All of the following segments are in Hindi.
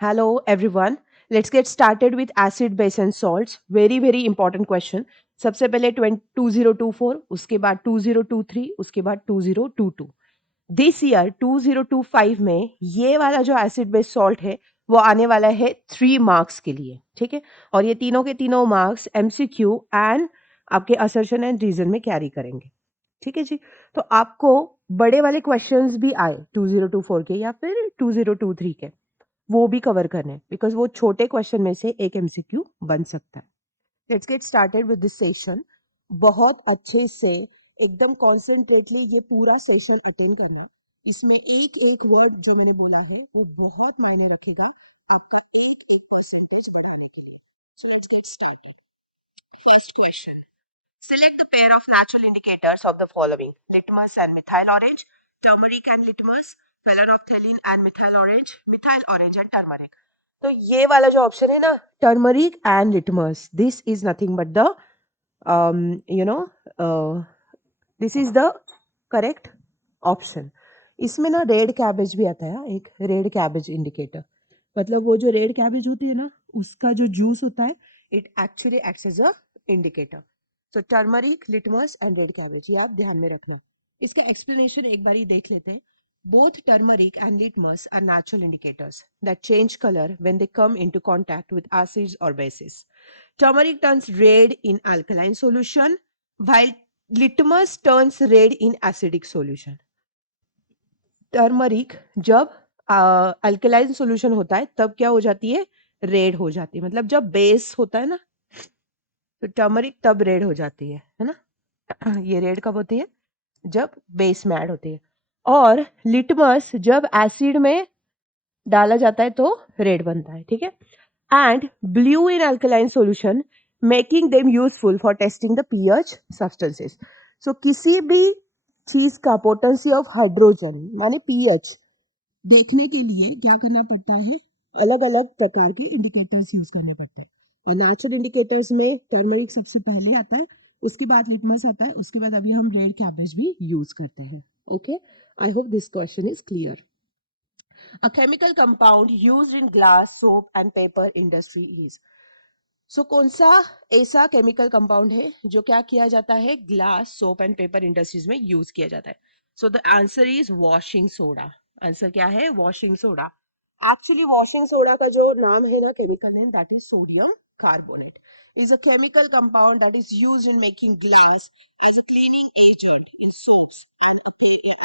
Hello, everyone. Let's get started with acid, base, and salts. Very, very important question. सबसे पहले 2024, उसके बाद 2023, उसके बाद 2022. दिस ईयर 2025 में ये वाला जो एसिड बेस सॉल्ट है वो आने वाला है 3 मार्क्स के लिए, ठीक है। और ये तीनों के तीनों मार्क्स एमसीक्यू एंड आपके असर्शन एंड रीजन में कैरी करेंगे, ठीक है जी। तो आपको बड़े वाले क्वेश्चंस भी आए 2024 के या फिर 2023 के, वो भी कवर करने हैं बिकॉज वो छोटे क्वेश्चन में से एक एमसीक्यू बन सकता है। Let's get started with this session. बहुत अच्छे से एकदम कॉन्सेंट्रेटली ये पूरा सेशन अटेंड करना है। इसमें एक एक वर्ड जो मैंने बोला है वो बहुत मायने रखेगा आपका एक एक परसेंटेज बढ़ाने के लिए। So let's get started. First question, select the pair of natural indicators of the following: litmus and methyl orange, turmeric and litmus, phenolphthalein and methyl orange and turmeric. तो ये वाला जो ऑप्शन है ना, turmeric and litmus, this is nothing but the you know this is the correct option. इसमें ना रेड कैबेज भी आता है, एक रेड कैबेज इंडिकेटर, मतलब वो जो रेड कैबेज होती है ना उसका जो जूस होता है, it actually acts as a indicator. So turmeric, litmus and red cabbage, ये आप ध्यान में रखना। इसके एक्सप्लेनेशन एक बार ही देख लेते हैं। Both turmeric and litmus are natural indicators that change color when they come into contact with acids or bases. Turmeric turns red in alkaline solution, while litmus turns red in acidic solution. Turmeric जब अल्कलाइन सॉल्यूशन होता है तब क्या हो जाती है, रेड हो जाती है। मतलब जब बेस होता है ना तो टर्मरिक तब रेड हो जाती है ना। ये रेड कब होती है, जब बेस में ऐड होती है। और लिटमस जब एसिड में डाला जाता है तो रेड बनता है, ठीक है। And blue in alkaline solution, making them useful for testing the pH substances. So किसी भी चीज का पोटेंसी ऑफ हाइड्रोजन माने पीएच देखने के लिए क्या करना पड़ता है, अलग अलग प्रकार के इंडिकेटर्स यूज करने पड़ते हैं। और नेचुरल इंडिकेटर्स में टर्मरिक सबसे पहले आता है, उसके बाद लिटमस आता है, उसके बाद अभी हम रेड कैबेज भी यूज करते हैं। Okay, I hope this question is clear. A chemical compound used in glass, soap and paper industry is. So कौन सा ऐसा केमिकल कंपाउंड है जो क्या किया जाता है, glass, soap and paper industries में यूज किया जाता है। So the answer is washing soda. Answer क्या है, washing soda. Actually washing soda का जो नाम है ना, chemical name, that is sodium carbonate, is a chemical compound that is used in making glass as a cleaning agent in soaps and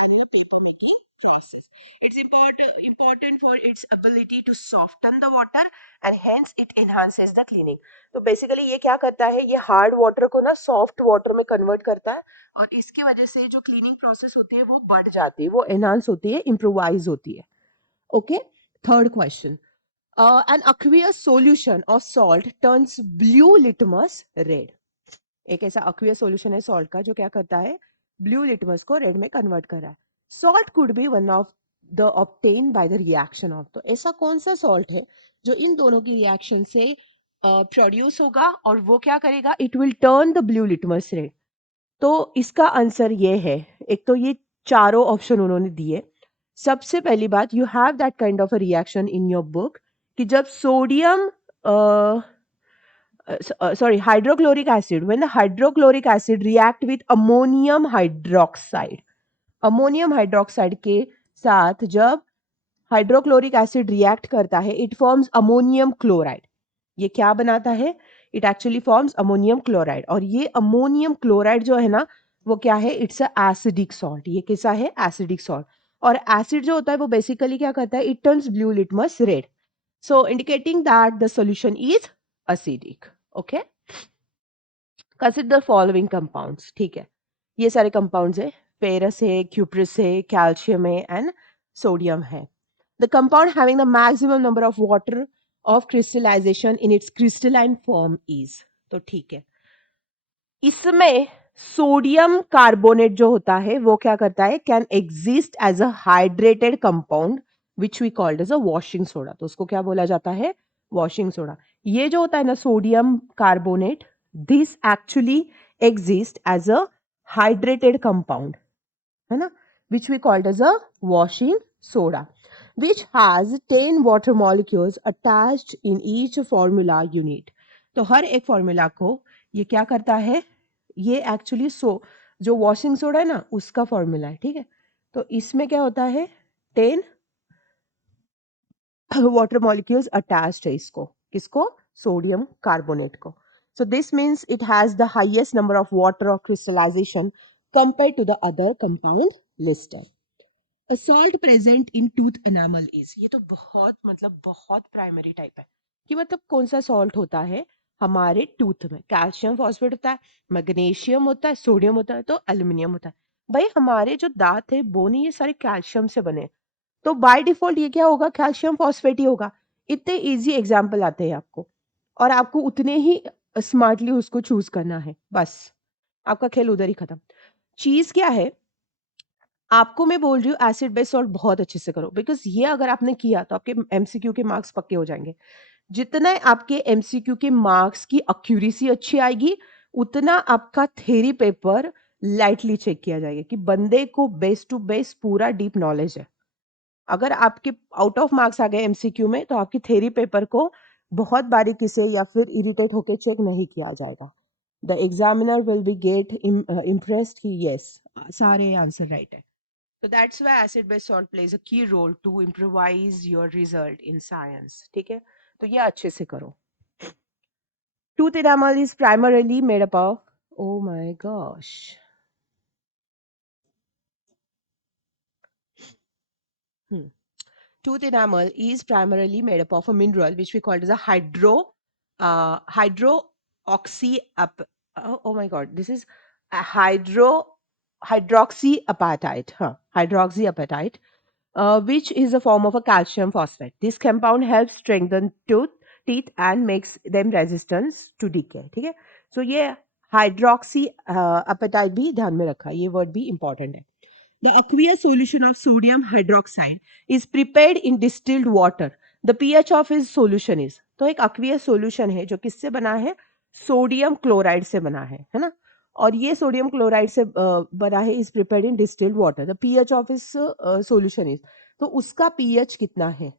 in a paper making process. It's important for its ability to soften the water and hence it enhances the cleaning. तो बेसिकली ये क्या करता है, ये हार्ड वाटर को ना सॉफ्ट वाटर में कन्वर्ट करता है और इसकी वजह से जो क्लीनिंग प्रोसेस होती है वो बढ़ जाती है, वो एनहांस होती है, इम्प्रोवाइज होती है। Okay, third question, an aqueous solution of salt turns blue litmus red. एक ऐसा aqueous solution है सॉल्ट का जो क्या करता है, ब्लू लिटमस को रेड में कन्वर्ट कर रहा है। Salt could be one of the obtain by the reaction of, तो ऐसा कौन सा सॉल्ट है जो इन दोनों की रिएक्शन से प्रोड्यूस होगा और वो क्या करेगा, it will turn the blue litmus red. तो इसका आंसर ये है, एक तो ये चारों ऑप्शन उन्होंने दिए। सबसे पहली बात, you have that kind of a reaction in your book कि जब sodium sorry, hydrochloric acid, when the hydrochloric acid react with ammonium hydroxide, ammonium hydroxide के साथ जब हाइड्रोक्लोरिक एसिड रिएक्ट करता है, इट फॉर्म्स अमोनियम क्लोराइड। ये क्या बनाता है, it actually forms ammonium chloride. और ये अमोनियम क्लोराइड जो है ना वो क्या है, इट्स अ एसिडिक सॉल्ट। ये कैसा है, एसिडिक सॉल्ट। और एसिड जो होता है वो बेसिकली क्या करता है, it turns blue litmus red, so indicating that the solution is acidic. Okay, consider following compounds, ठीक है। ये सारे कंपाउंड्स है, फेरस है, क्यूप्रिस है, कैल्शियम है एंड सोडियम है। The compound having the maximum number of water of crystallisation in its crystalline form is, तो ठीक है। इसमें सोडियम कार्बोनेट जो होता है वो क्या करता है, can exist as a hydrated compound which we called as a washing soda, तो उसको क्या बोला जाता है, वॉशिंग सोडा। ये जो होता है ना sodium carbonate, this actually exist as a hydrated compound, है ना, which we called as a washing soda. which has 10 water molecules attached in each formula unit. तो हर एक फॉर्मूला को ये क्या करता है, ये एक्चुअली जो वॉशिंग सोडा है ना उसका फॉर्मूला है, ठीक है। तो इसमें क्या होता है, 10 वाटर मॉलिक्यूल्स अटैच्ड है इसको, किसको, सोडियम कार्बोनेट को. So this means it has the highest number of water of crystallization compared to the other compound listed. A salt present in tooth enamel is, ये तो बहुत मतलब बहुत प्राइमरी टाइप है कि मतलब कौन सा सॉल्ट होता है हमारे टूथ में, कैल्शियम फॉस्फेट होता है, मैग्नीशियम होता है, सोडियम होता है, तो एल्यूमिनियम होता है. भाई हमारे जो दांत है वो नहीं, ये सारे कैल्शियम से बने, तो बाय डिफॉल्ट ये क्या होगा, कैल्शियम फॉस्फेट ही होगा. इतने इजी एग्जाम्पल आते हैं आपको, और आपको उतने ही स्मार्टली उसको चूज करना है, बस आपका खेल उधर ही खत्म. चीज क्या है, आपको मैं बोल रही हूँ एसिड बेस सॉल्ट बहुत अच्छे से करो, बिकॉज ये अगर आपने किया तो आपके एमसीक्यू के मार्क्स पक्के हो जाएंगे. जितना आपके एमसीक्यू के मार्क्स की एक्यूरेसी अच्छी आएगी, उतना आपका थ्योरी पेपर लाइटली चेक किया जाएगा कि बंदे को बेस टू बेस पूरा डीप नॉलेज है. अगर आपके आउट ऑफ मार्क्स आ गए एमसीक्यू में तो आपकी थ्योरी पेपर को बहुत बारीकी से या फिर इरिटेट होकर चेक नहीं किया जाएगा. The examiner will be gate impressed कि यस सारे आंसर राइट है. So that's why acid based salt plays a key role to improvise your result in science. ठीक है, तो ये अच्छे से करो. Tooth enamel is primarily made up of, oh my gosh. Hmm. Tooth enamel is primarily made up of a mineral which we call as a hydroxy oh my god, this is a hydroxyapatite, hydroxyapatite, which is a form of a calcium phosphate. This compound helps strengthen teeth and makes them resistant to decay. ठीक है, so ये हाइड्रोक्सी apatite भी ध्यान में रखा, ये वर्ड भी important है. The aqueous solution of sodium hydroxide is prepared in distilled water. The pH of his solution is, तो एक aqueous solution है जो किससे बना है, सोडियम क्लोराइड से बना है ना. और ये सोडियम क्लोराइड से बना है, is prepared in distilled water. The pH of इस सॉल्यूशन इज, तो उसका पीएच कितना है,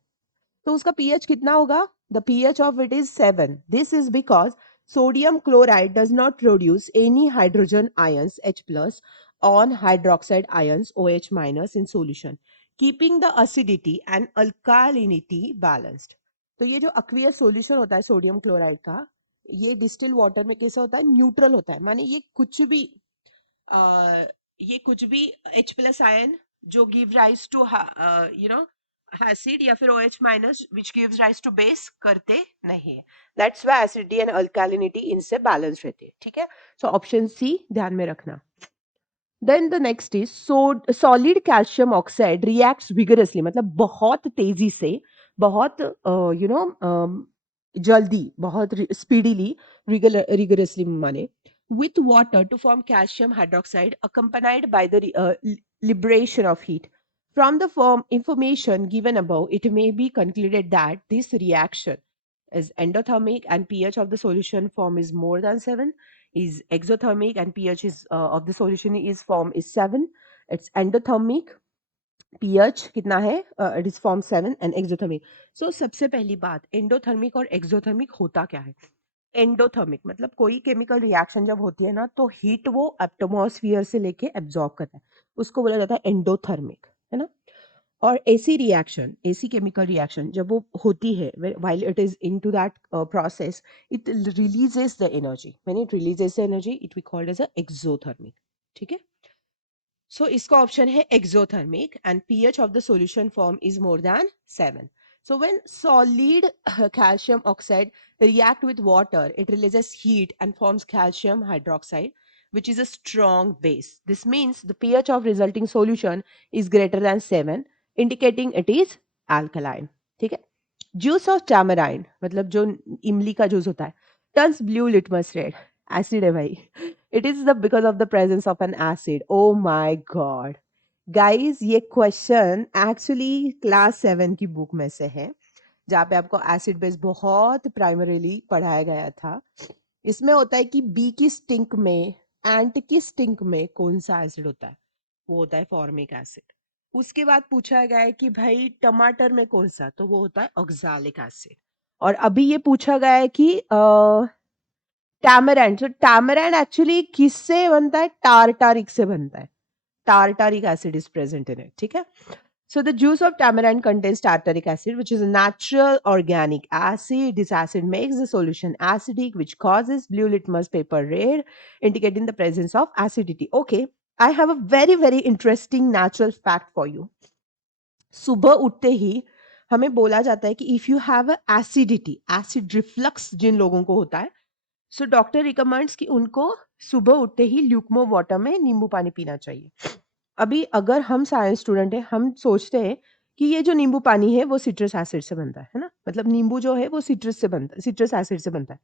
तो उसका pH कितना होगा, the pH of it is 7. This is because sodium chloride does not produce any hydrogen ions H plus on hydroxide ions OH minus in solution, keeping the acidity and alkalinity balanced. तो ये जो aqueous solution होता है सोडियम क्लोराइड का, ये डिस्टिल वाटर में कैसा होता है, न्यूट्रल होता है, माने ये कुछ भी H प्लस आयन जो give rise to you know acid या फिर OH minus which gives rise to base करते नहीं है. That's why acidity and alkalinity इनसे बैलेंस रहती है. ठीक है, सो ऑप्शन सी ध्यान में रखना. Then the next is solid calcium oxide reacts vigorously, मतलब बहुत तेजी से, बहुत जल्दी, बहुत स्पीडीली, रिगरसली माने, with water to form calcium hydroxide accompanied by the liberation of heat. From the form information given above, it may be concluded that this reaction is endothermic and pH of the solution form is more than 7, is exothermic and pH is of the solution is form is 7. It's endothermic, pH कितना है, it is form 7 and exothermic. So सबसे पहली बात, एंडोथर्मिक और एक्सोथर्मिक होता क्या है. एंडोथर्मिक मतलब कोई केमिकल रिएक्शन जब होती है ना तो हीट वो एटमॉस्फियर से लेके एब्जॉर्ब करता है, उसको बोला जाता है एंडोथर्मिक, है ना. और एसी रिएक्शन, एसी केमिकल रिएक्शन जब वो होती है, while it is into that process, it releases the energy. When it releases the energy it we called as a exothermic. ठीक है, सो इसका ऑप्शन है exothermic and pH of the solution form is more than 7. So when solid calcium oxide react with water, it releases heat and forms calcium hydroxide, which is a strong base. This means the pH of resulting solution is greater than 7, indicating it is alkaline. ठीक है, juice of tamarind मतलब जो इमली का जूस होता है, turns blue litmus red. Acid है भाई. It is the because of the presence of N acid. Oh my God guys, ये क्वेश्चन एक्चुअली क्लास 7 की बुक में से है, जहाँ पे आपको एसिड बेस बहुत प्राइमरीली पढ़ाया गया था. इसमें होता है कि बी की स्टिंक में, एंट की स्टिंक में कौन सा एसिड होता है, वो होता है फॉर्मिक एसिड. उसके बाद पूछा गया है कि भाई टमाटर में कौन सा, तो वो होता है ऑक्सैलिक एसिड। और अभी ये पूछा गया है कि टैमरेंड, तो टैमरेंड एक्चुअली किससे बनता है, टारटारिक से बनता है, tartaric acid is present in it, ठीक है। So the juice of tamarind contains tartaric acid, which is a natural organic acid. This acid makes the solution acidic, which causes blue litmus paper red, indicating the presence of acidity. Okay, I have a very very interesting natural fact for you. सुबह उठते ही हमें बोला जाता है कि if you have acidity, acid reflux जिन लोगों को होता है, सो डॉक्टर रिकमेंड्स कि उनको सुबह उठते ही ल्यूकमो वाटर में नींबू पानी पीना चाहिए। अभी अगर हम साइंस स्टूडेंट हैं, हम सोचते हैं कि ये जो नींबू पानी है वो सिट्रस एसिड से बनता है ना, मतलब नींबू जो है वो सिट्रस से बनता है, सिट्रस एसिड से बनता है।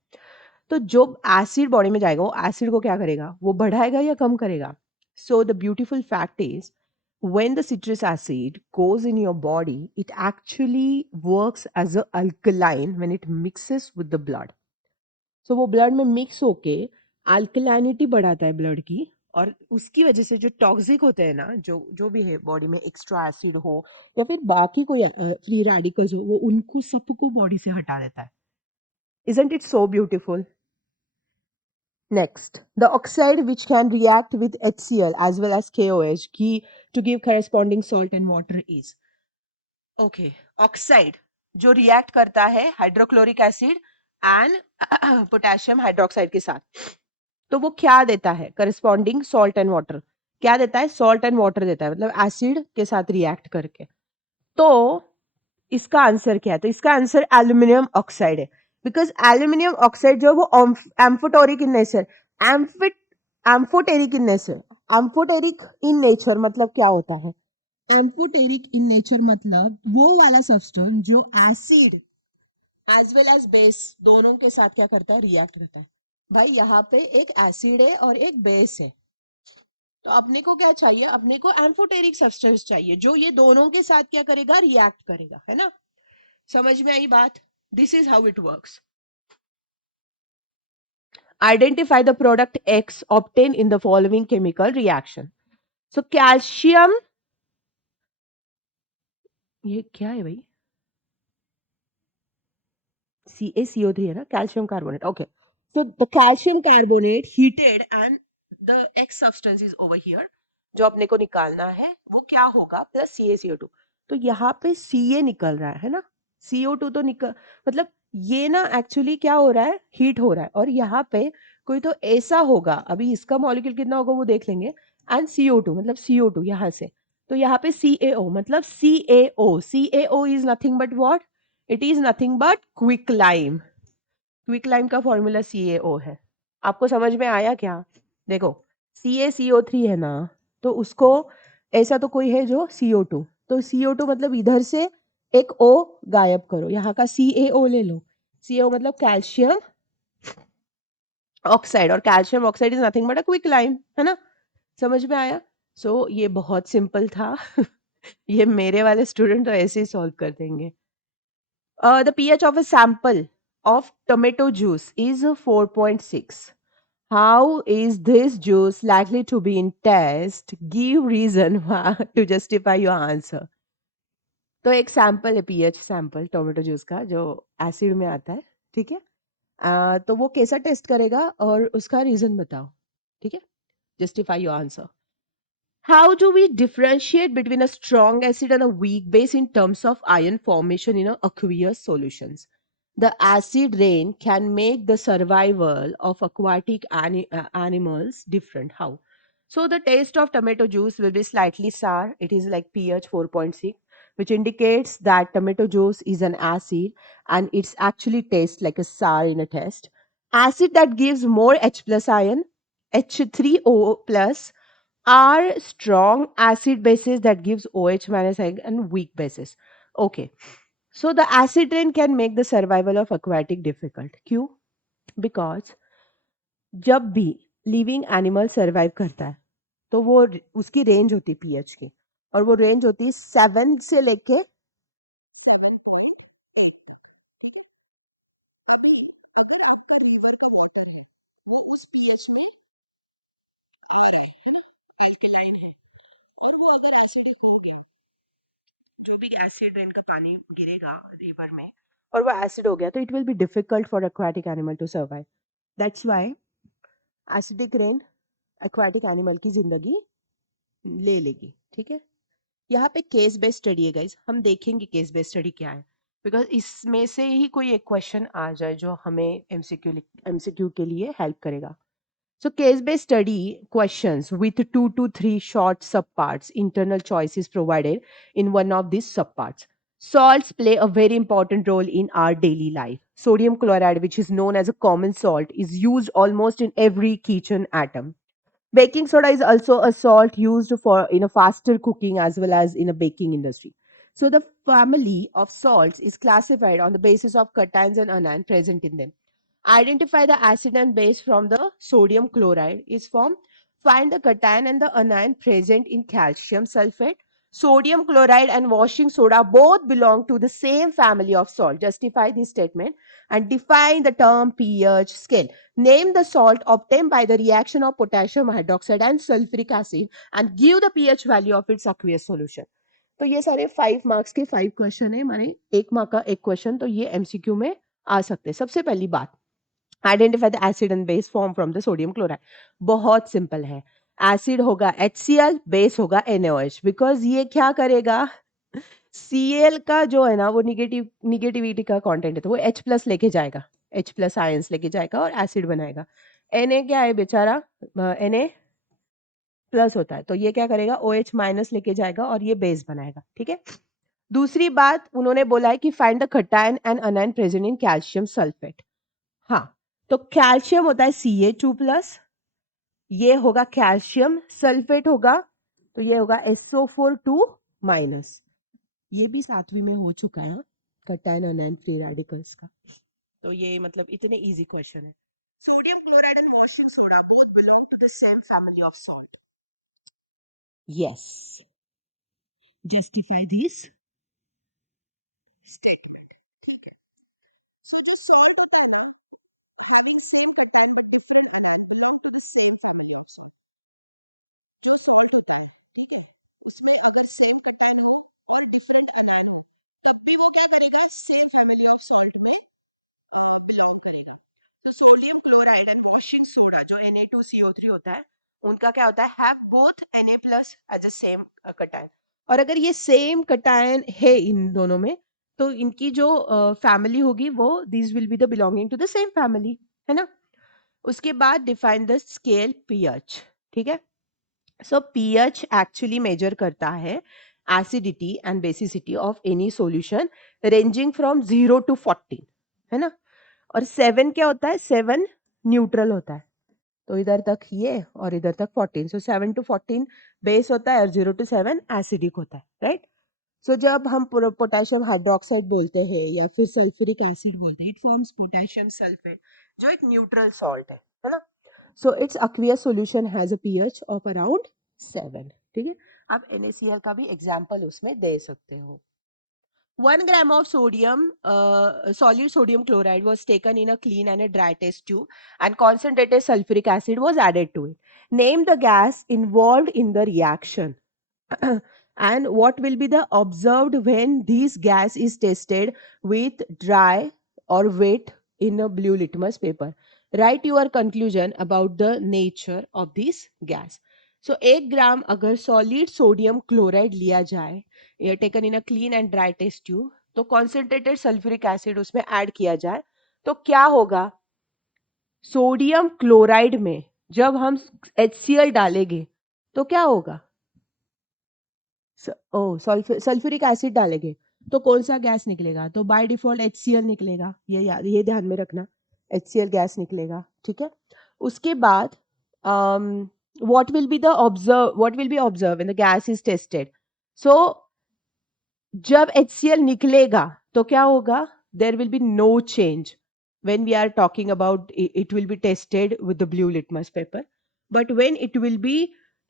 तो जो एसिड बॉडी में जाएगा वो एसिड को क्या करेगा, वो बढ़ाएगा या कम करेगा। So the beautiful fact is when the citrus acid goes in your body, it actually works as a alkaline when it mixes with the blood. So वो ब्लड में मिक्स होके अल्कलाइनिटी बढ़ाता है ब्लड की, और उसकी वजह से जो टॉक्सिक होते हैं ना, जो जो भी है बॉडी में, एक्स्ट्रा एसिड हो या फिर बाकी कोई फ्री रेडिकल्स हो, वो उनको सबको बॉडी से हटा देता है। Isn't it so beautiful? Next, the oxide which can react with HCl as well as KOH key to give corresponding salt and water is, okay, oxide जो रिएक्ट करता है hydrochloric acid and potassium hydroxide के साथ, तो वो क्या देता है, करस्पॉन्डिंग सॉल्ट एंड वाटर। क्या देता है, सॉल्ट एंड वाटर देता है, मतलब एसिड के साथ रिएक्ट करके। तो इसका आंसर क्या है, तो इसका आंसर एल्यूमिनियम ऑक्साइड है। बिकॉज एल्यूमिनियम ऑक्साइड जो है वो amphoteric in nature, amphoteric in nature, amphoteric in nature मतलब क्या होता है, एम्फोटेरिक इन नेचर मतलब वो वाला सब्सटेंस जो acid as well as base दोनों के साथ क्या करता है, रिएक्ट करता है। भाई यहाँ पे एक एसिड है और एक बेस है, तो अपने को क्या चाहिए, अपने को एम्फोटेरिक सब्सटेंस चाहिए जो ये दोनों के साथ क्या करेगा, रिएक्ट करेगा, है ना। समझ में आई बात, this is how it works. Identify the product x obtain in the following chemical reaction. So calcium, ये क्या है भाई, CaCO3 है ना, calcium carbonate. Okay, so the calcium carbonate heated and the X substance is over here, जो अपने को निकालना है वो क्या होगा, प्लस CaCO2। तो यहाँ पे Ca निकल रहा है ना, CO2 तो निकल, मतलब ये ना एक्चुअली क्या हो रहा है, हीट हो रहा है, और यहाँ पे कोई तो ऐसा होगा, अभी इसका मॉलिक्यूल कितना होगा वो देख लेंगे, एंड CO2 मतलब CO2 यहाँ से, तो यहाँ पे CaO मतलब CaO is nothing but what, it is nothing but quick lime. Quick lime का फॉर्मूला CaO है। आपको समझ में आया क्या, देखो CaCO3 है ना, तो उसको ऐसा तो कोई है जो CO2, तो CO2 मतलब इधर से एक O गायब करो, यहाँ का CaO ले लो, CaO मतलब कैल्शियम ऑक्साइड, और calcium oxide is nothing but a quick lime, है ना। समझ में आया। सो ये बहुत सिंपल था ये मेरे वाले स्टूडेंट तो ऐसे ही सॉल्व कर देंगे। The pH of a sample of tomato juice is 4.6. How is this juice likely to be in test? Give reason to justify your answer. तो एक सैंपल है, पीएच सैंपल टोमेटो जूस का, जो एसिड में आता है, ठीक है। तो वो कैसा टेस्ट करेगा और उसका रीजन बताओ, ठीक है, justify your answer. How do we differentiate between a strong acid and a weak base in terms of ion formation in aqueous solutions? The acid rain can make the survival of aquatic animals different. How? So the taste of tomato juice will be slightly sour. It is like pH 4.6, which indicates that tomato juice is an acid and it's actually tastes like a sour in a test. Acid that gives more H plus ion, H3O plus, are strong acid bases that gives OH minus and weak bases. Okay. So the acid rain can make the survival of aquatic difficult. क्यों? Because जब भी लिविंग एनिमल सर्वाइव करता है तो वो उसकी रेंज होती है पीएच की, और वो रेंज होती है 7 से लेके और वो अगर एसिडिक हो गया जो भी एसिड रेन का पानी गिरेगा रिवर में और वो एसिड हो गया तो it will be difficult for aquatic animal to survive. That's why acidic rain aquatic animal की जिंदगी ले लेगी. ठीक है. यहाँ पे केस बेस्ड स्टडी है गाइस, हम देखेंगे केस बेस्ड स्टडी क्या है, बिकॉज इसमें से ही कोई एक क्वेश्चन आ जाए जो हमें एमसीक्यू के लिए हेल्प करेगा. So case-based study questions with 2 to 3 short subparts, internal choice is provided in one of these subparts. Salts play a very important role in our daily life. Sodium chloride, which is known as a common salt, is used almost in every kitchen atom. Baking soda is also a salt used for in a faster cooking as well as in a baking industry. So the family of salts is classified on the basis of cations and anions present in them. Identify the acid and base from the sodium chloride is formed. Find the cation and the anion present in calcium sulfate. Sodium chloride and washing soda both belong to the same family of salt. Justify this statement and define the term pH scale. Name the salt obtained by the reaction of potassium hydroxide and sulfuric acid and give the pH value of its aqueous solution. तो ये सारे 5 मार्क्स के 5 क्वेश्चन है, माने 1 मार्क का एक क्वेश्चन, तो ये एमसीक्यू में आ सकते हैं. सबसे पहली बात, identify the acid and base form from the sodium chloride. बहुत सिंपल है. एसिड होगा HCl, बेस होगा NaOH. बिकॉज ये क्या करेगा, Cl का जो है ना वो निगेटिविटी का कंटेंट है तो वो H प्लस लेके जाएगा, H प्लस आयंस लेके जाएगा और एसिड बनाएगा. Na क्या है बेचारा, Na प्लस होता है तो ये क्या करेगा, OH माइनस लेके जाएगा और ये बेस बनाएगा. ठीक है. दूसरी बात उन्होंने बोला है कि find the cation and anion present in calcium sulphate. हाँ, तो कैल्शियम होता है Ca2 प्लस, ये होगा कैल्शियम सल्फेट होगा तो ये होगा SO4 2 माइनस. ये भी 7वीं में हो चुका है कैटायन अनायन फ्री रेडिकल्स का. तो ये मतलब इतने इजी क्वेश्चन है. Sodium chloride and washing soda both belong to the same family of salt. Yes, justify this statement. Sodium chloride and washing soda जो Na2CO3 होता है उनका क्या होता है, have both Na plus as a same cation. और अगर ये सेम कटायन है इन दोनों में तो इनकी जो फैमिली होगी वो this will be the belonging to the same family, है ना. उसके बाद डिफाइन द स्केल पीएच. ठीक है. सो पीएच एक्चुअली मेजर करता है acidity and basicity of any solution ranging from 0 to 14, है ना. और 7 क्या होता है, 7 न्यूट्रल होता है तो इधर तक ये और इधर तक 14. सो 7 to 14 बेस होता है और 0 to 7 एसिडिक होता है, राइट. सो जब हम पोटेशियम हाइड्रोक्साइड बोलते हैं या फिर सल्फ्यूरिक एसिड बोलते हैं, इट फॉर्म्स पोटेशियम सल्फेट जो एक न्यूट्रल सॉल्ट है ना. So it's aqueous solution has a pH of around 7. ठीक है. आप NaCl का भी एग्जांपल उसमें दे सकते हो. 1 gram of sodium, solid sodium chloride was taken in a clean and a dry test tube and concentrated sulfuric acid was added to it. Name the gas involved in the reaction. And what will be the observed when this gas is tested with dry or wet in a blue litmus paper. Write your conclusion about the nature of this gas. So 1 ग्राम अगर सॉलिड सोडियम क्लोराइड लिया जाए, ये taken in a clean and dry test tube, तो कॉन्सेंट्रेटेड सल्फ्यूरिक एसिड उसमें ऐड किया जाए तो क्या होगा, सोडियम क्लोराइड में जब हम HCl डालेंगे तो क्या होगा, सल्फ्यूरिक एसिड डालेंगे तो कौन सा गैस निकलेगा, तो बाय डिफॉल्ट HCl निकलेगा. ये ध्यान में रखना, HCl गैस निकलेगा. ठीक है. उसके बाद what will be observed when the gas is tested. So जब HCl निकलेगा तो क्या होगा, there will be no change when we are talking about it will be tested with the blue litmus paper. But when it will be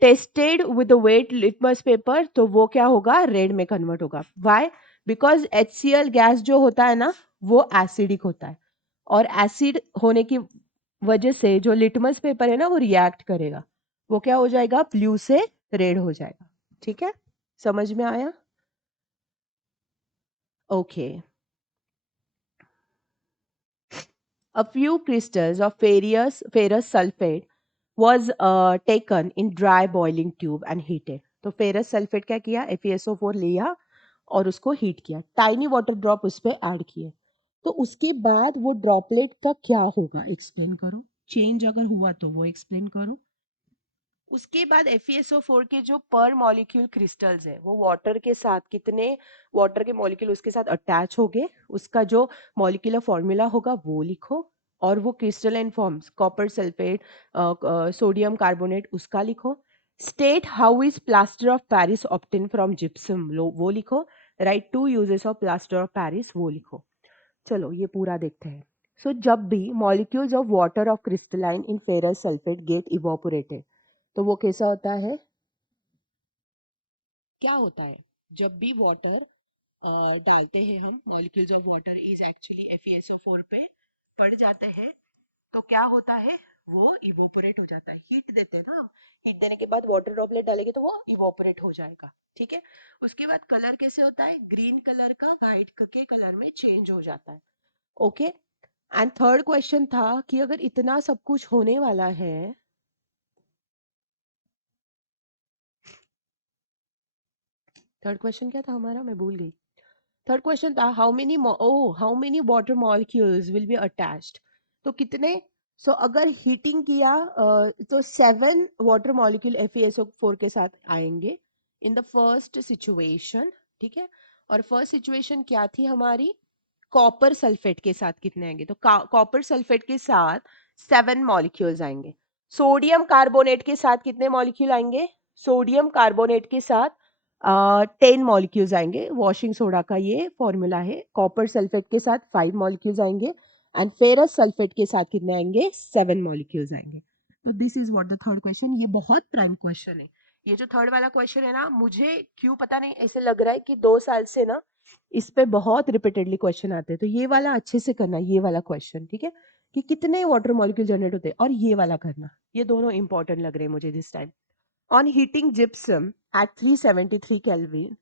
tested with weight litmus paper तो वो क्या होगा, रेड में कन्वर्ट होगा. व्हाई, बिकॉज HCl गैस जो होता है ना वो एसिडिक होता है और एसिड होने की वजह से जो लिटमस पेपर है ना वो रिएक्ट करेगा, वो क्या हो जाएगा, ब्लू से रेड हो जाएगा. ठीक है, समझ में आया. Okay. A few crystals of ferrous sulfate was taken in dry boiling tube and heated. तो फेरस सल्फेट क्या किया, FeSO4 लिया और उसको हीट किया, टाइनी वाटर ड्रॉप उस पर ऐड किए, तो उसके बाद वो ड्रॉपलेट का क्या होगा, एक्सप्लेन करो, चेंज अगर हुआ तो वो एक्सप्लेन करो। उसके बाद FeSO4 के जो पर मॉलिक्यूल क्रिस्टल्स है वो वाटर के साथ कितने वाटर के मॉलिक्यूल उसके साथ अटैच हो गए, उसका जो मॉलिक्यूलर फॉर्मूला होगा वो लिखो, और वो crystalline forms copper sulphate, sodium carbonate उसका लिखो। State how is plaster of Paris obtain from gypsum वो लिखो। Write two uses of plaster of Paris वो लिखो। चलो ये पूरा देखते हैं। सो जब भी molecules of water of crystalline in ferrous sulphate get evaporated, तो वो कैसा होता है, क्या होता है, जब भी वाटर डालते हैं हम, molecules of water is actually FeSO4 पे पड़ जाते हैं, तो क्या होता है, वो इवोपोरेट हो जाता है, हीट देते हैं ना हम, हीट देने के बाद वाटर ड्रॉपलेट डालेंगे तो वो इवोपोरेट हो जाएगा, ठीक है। उसके बाद कलर कैसे होता है, ग्रीन कलर का व्हाइट के कलर में चेंज हो जाता है। ओके। एंड थर्ड क्वेश्चन था कि अगर इतना सब कुछ होने वाला है, थर्ड क्वेश्चन क्या था हमारा, मैं भूल गई। थर्ड क्वेश्चन था how many water molecules will be attached, तो कितने, अगर हीटिंग किया तो 7 वाटर मॉलिक्यूल FeSO4 के साथ आएंगे इन द फर्स्ट सिचुएशन, ठीक है। और फर्स्ट सिचुएशन क्या थी हमारी, कॉपर सल्फेट के साथ कितने आएंगे, तो कॉपर सल्फेट के साथ 7 मॉलिक्यूल्स आएंगे। सोडियम कार्बोनेट के साथ कितने मॉलिक्यूल आएंगे, सोडियम कार्बोनेट के साथ 10 मॉलिक्यूल्स आएंगे, वॉशिंग सोडा का ये फॉर्मूला है। कॉपर सल्फेट के साथ 5 मॉलिक्यूल्स आएंगे, एंड फेरस सल्फेट के साथ कितने आएंगे, 7 मॉलिक्यूल्स आएंगे। तो this is what the third question, ये बहुत प्राइम क्वेश्चन है। ये जो थर्ड वाला क्वेश्चन है ना, मुझे क्यों पता नहीं ऐसे लग रहा है कि 2 साल से ना इस पे बहुत रिपीटेडली क्वेश्चन आते हैं, तो ये वाला अच्छे से करना, ये वाला क्वेश्चन, ठीक है, कि कितने वाटर मॉलिक्यूल जनरेट होते हैं, और ये वाला करना, ये दोनों इंपॉर्टेंट लग रहे हैं मुझे this time. On heating gypsum at 373 Kelvin,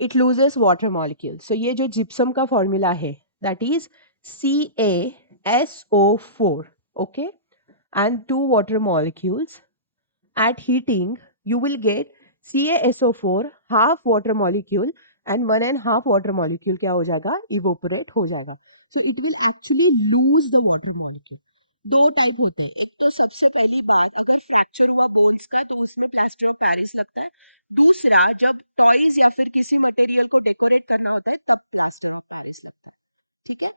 it loses water molecules. So ये जो gypsum का formula है, that is CaSO4, okay, and 2 water molecules. At heating, you will get CaSO4 half water molecule and 1.5 water molecule क्या हो जाएगा, evaporate हो जाएगा. So it will actually lose the water molecule. दो टाइप होते हैं, एक तो सबसे पहली बात, अगर फ्रैक्चर हुआ बोन्स का तो उसमें प्लास्टर ऑफ पेरिस लगता है। दूसरा, जब टॉयज या फिर किसी मटेरियल को डेकोरेट करना होता है तब प्लास्टर ऑफ पेरिस लगता है, ठीक है।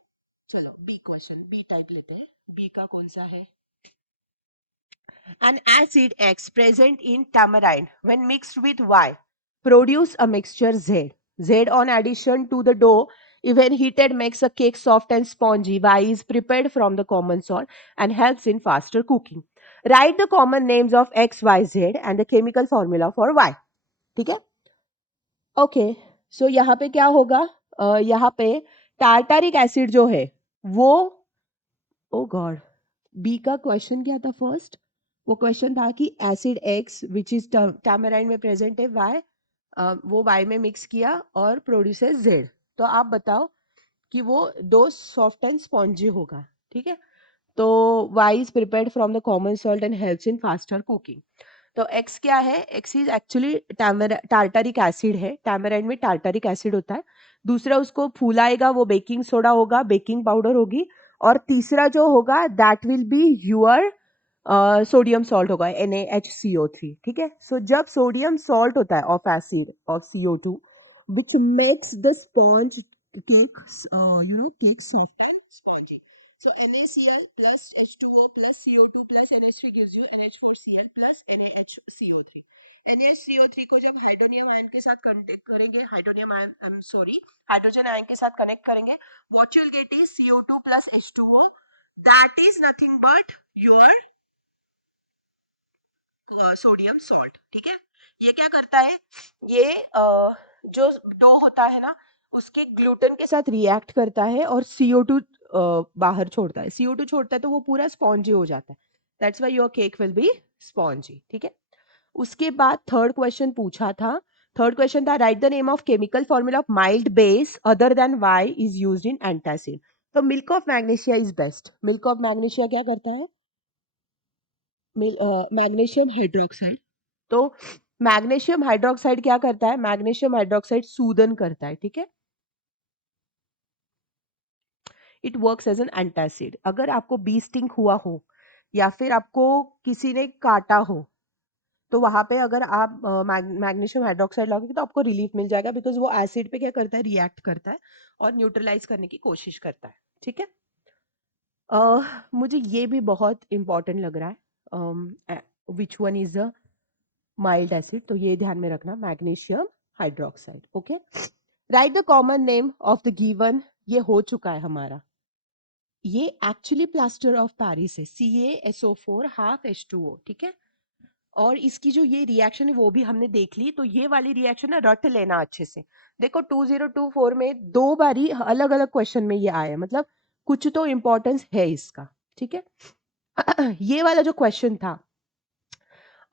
चलो बी क्वेश्चन, बी टाइप लेते हैं, बी का कौन सा है, an acid X present in tamarind when mixed with Y produce a mixture Z. Z on addition to the dough when heated makes a cake soft and spongy. Y is prepared from the common salt and helps in faster cooking. Write the common names of X, Y, Z and the chemical formula for Y. ठीक है, ओके। सो यहाँ पे क्या होगा, यहाँ पे टार्टारिक एसिड जो है वो, ओ गॉड, बी का क्वेश्चन क्या था फर्स्ट, वो क्वेश्चन था कि एसिड एक्स विच इज टैमराइन में प्रेजेंट है वाई, वो वाई में मिक्स किया और प्रोड्यूसेस जेड, तो आप बताओ कि वो दो सॉफ्ट एंड स्पॉन्जी होगा, ठीक है। तो Y is prepared from the common salt and helps in faster cooking. तो एक्स क्या है, X is actually tartaric acid है, टैमराइन में टार्टारिक एसिड होता है। दूसरा उसको फूलाएगा वो बेकिंग सोडा होगा, बेकिंग पाउडर होगी, और तीसरा जो होगा that will be your sodium salt होगा, NaHCO3, ठीक है। सो जब सोडियम सॉल्ट होता है of acid of CO2 which makes the sponge cake cake soft and spongy. So NaCl plus H2O plus CO2 plus NH3 gives you NH4Cl plus NaHCO3. NaHCO3 को जब हाइड्रोनियम आयन के साथ कनेक्ट करेंगे, हाइड्रोजन आयन के साथ कनेक्ट करेंगे, what you'll get is CO2 plus H2O, that is nothing but your sodium salt, ठीक है। ये क्या करता है, ये जो डो होता है ना उसके ग्लूटेन के साथ रिएक्ट करता है और CO2 बाहर छोड़ता है, CO2 छोड़ता है तो वो पूरा स्पॉन्जी हो जाता है, that's why your cake will be spongy, ठीक है। उसके बाद थर्ड क्वेश्चन पूछा था थर्ड क्वेश्चन था right the name of chemical formula of mild base other than why is used in antacid. तो milk of magnesia is best. Milk of magnesia क्या करता है? Magnesium hydroxide. तो मैग्नीशियम हाइड्रोक्साइड क्या करता है? मैग्नीशियम हाइड्रोक्साइड सूदन करता है, ठीक है। It works as an antacid. अगर आपको बी स्टिंग हुआ हो या फिर आपको किसी ने काटा हो तो वहां पे अगर आप मैग्नीशियम हाइड्रोक्साइड लगाओगे तो आपको रिलीफ मिल जाएगा, बिकॉज वो एसिड पे क्या करता है? रिएक्ट करता है और न्यूट्रलाइज करने की कोशिश करता है, ठीक है। मुझे ये भी बहुत इंपॉर्टेंट लग रहा है, which one is a mild acid, तो ये ध्यान में रखना, magnesium hydroxide. Okay, right the common name of the given. ये हो चुका है हमारा। ये एक्चुअली प्लास्टर ऑफ पेरिस है, CaSO4 हाफ H2O, ठीक है। और इसकी जो ये रिएक्शन है वो भी हमने देख ली। तो ये वाली रिएक्शन ना रट लेना अच्छे से। देखो 2024 में 2 बारी अलग अलग क्वेश्चन में ये आया, मतलब कुछ तो इंपॉर्टेंस है इसका, ठीक है। ये वाला जो क्वेश्चन था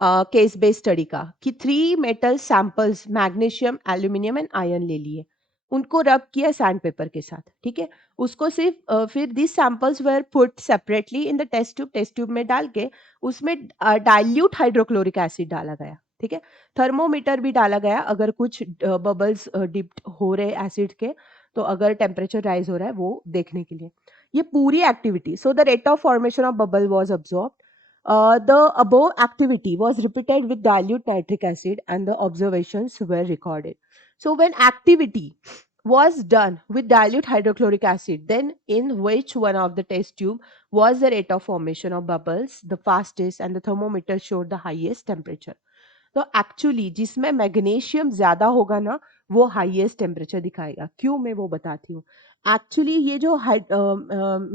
केस बेस्ड स्टडी का, कि 3 metal samples magnesium, aluminium and iron ले लिए, उनको रब किया सैंड पेपर के साथ, ठीक है। उसको सिर्फ फिर this samples were put separately in the test tube में डाल के उसमें डाइल्यूट हाइड्रोक्लोरिक एसिड डाला गया, ठीक है। थर्मोमीटर भी डाला गया अगर कुछ बबल्स डिप्ट हो रहे एसिड के, तो अगर टेम्परेचर राइज हो रहा है वो देखने के लिए। ये पूरी activity, so the rate of formation of bubble was observed. The above activity was repeated with dilute nitric acid and the observations were recorded. So, when activity was done with dilute hydrochloric acid, then in which one of the test tube was the rate of formation of bubbles the fastest and the thermometer showed the highest temperature? तो एक्चुअली जिसमें मैग्नीशियम ज्यादा होगा ना वो हाईएस्ट टेम्परेचर दिखाएगा। क्यों, मैं वो बताती हूँ। एक्चुअली ये जो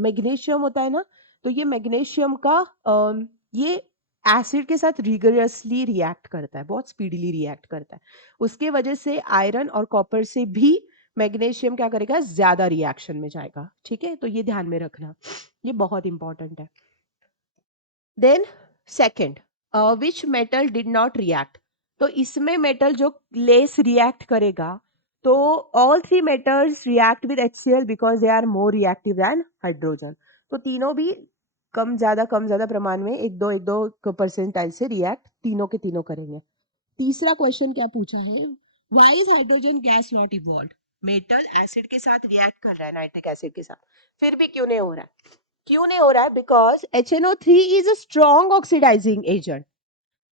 मैग्नीशियम होता है ना, तो ये मैग्नीशियम का ये एसिड के साथ रिगरसली रिएक्ट करता है, बहुत स्पीडीली रिएक्ट करता है। उसके वजह से आयरन और कॉपर से भी मैग्नीशियम क्या करेगा? ज्यादा रिएक्शन में जाएगा, ठीक है। तो ये ध्यान में रखना, ये बहुत इंपॉर्टेंट है। Then second, which metal did not react. तो इसमें मेटल जो लेस रिएक्ट करेगा, तो all 3 metals react with HCl because they are more reactive than hydrogen. तो तीनों भी कम ज्यादा प्रमाण में एक दो परसेंटाइल से रिएक्ट तीनों के तीनों करेंगे। तीसरा क्वेश्चन क्या पूछा है? Why is hydrogen gas not evolve. Metal acid के साथ रिएक्ट कर रहा है, नाइट्रिक एसिड के साथ, फिर भी क्यों नहीं हो रहा है? क्यों नहीं हो रहा है? Because HNO3 is a strong oxidising agent.